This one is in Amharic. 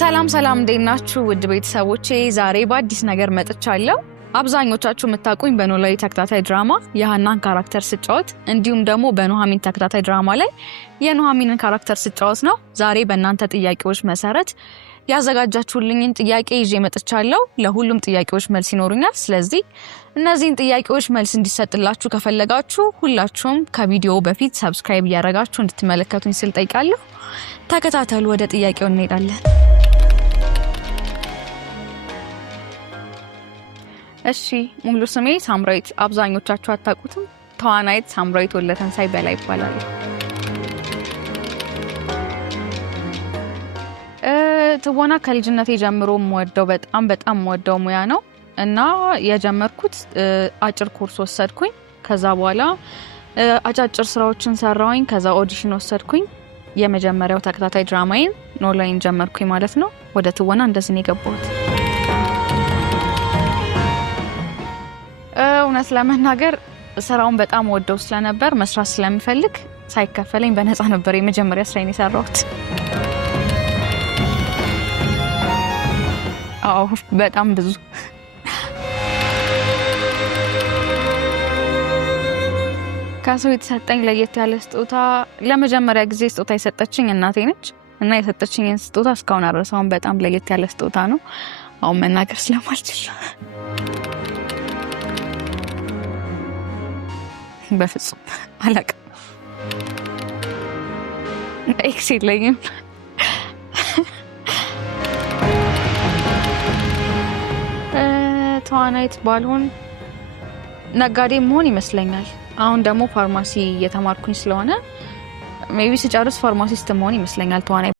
ሰላም እንዴት ናችሁ ውድ ቤተሰቦቼ? ዛሬ በአዲስ ነገር መጥቻለሁ። አብዛኞቻችሁ የምታውቁኝ በኖላዊ ተከታታይ ድራማ የሃናን ካራክተር ስጫወት እንዲሁም ደግሞ በኑሐሚን ተከታታይ ድራማ ላይ የኑሐሚንን ካራክተር ስጫወት ነው። ዛሬ በእናንተ ጥያቄዎች መሰረት ያዘጋጃችሁልኝን ጥያቄ ይዤ መጥቻለሁ። ለሁሉም ጥያቄዎች መልስ ይኖሩኛል። ስለዚህ እነዚህን ጥያቄዎች መልስ እንዲሰጥላችሁ ከፈለጋችሁ ሁላችሁም ከቪዲዮ በፊት ሰብስክራይብ እያደረጋችሁ እንድትመለከቱኝ ስል ጠይቃለሁ። ተከታተሉ፣ ወደ ጥያቄው እንሄዳለን። እሺ፣ ሙሉ ስሜ ሳምራዊት፣ አብዛኞቻችሁ አታውቁትም። ተዋናይት ሳምራዊት ወለተንሳይ በላይ ይባላል። ትወና ከልጅነቴ ጀምሮ የምወደው በጣም የምወደው ሙያ ነው እና የጀመርኩት አጭር ኮርስ ወሰድኩኝ። ከዛ በኋላ አጫጭር ስራዎችን ሰራሁኝ። ከዛ ኦዲሽን ወሰድኩኝ። የመጀመሪያው ተከታታይ ድራማዬን ኖላዊን ጀመርኩኝ ማለት ነው። ወደ ትወና እንደዚህ ነው የገባሁት። እውነት ለመናገር ስራውን በጣም ወደው ስለነበር መስራት ስለምፈልግ ሳይከፈለኝ በነፃ ነበር የመጀመሪያ ስራዬን የሰራሁት። አዎ በጣም ብዙ። ከሰው የተሰጠኝ ለየት ያለ ስጦታ፣ ለመጀመሪያ ጊዜ ስጦታ የሰጠችኝ እናቴ ነች እና የሰጠችኝን ስጦታ እስካሁን አልረሳውም። በጣም ለየት ያለ ስጦታ ነው። አሁን መናገር ስለማልችል በፍጹም አላውቅም። ኤክስ የለኝም። ተዋናይት ባልሆን ነጋዴ መሆን ይመስለኛል። አሁን ደግሞ ፋርማሲ እየተማርኩኝ ስለሆነ ሜቢ ስጨርስ ፋርማሲስት መሆን ይመስለኛል። ተዋናይ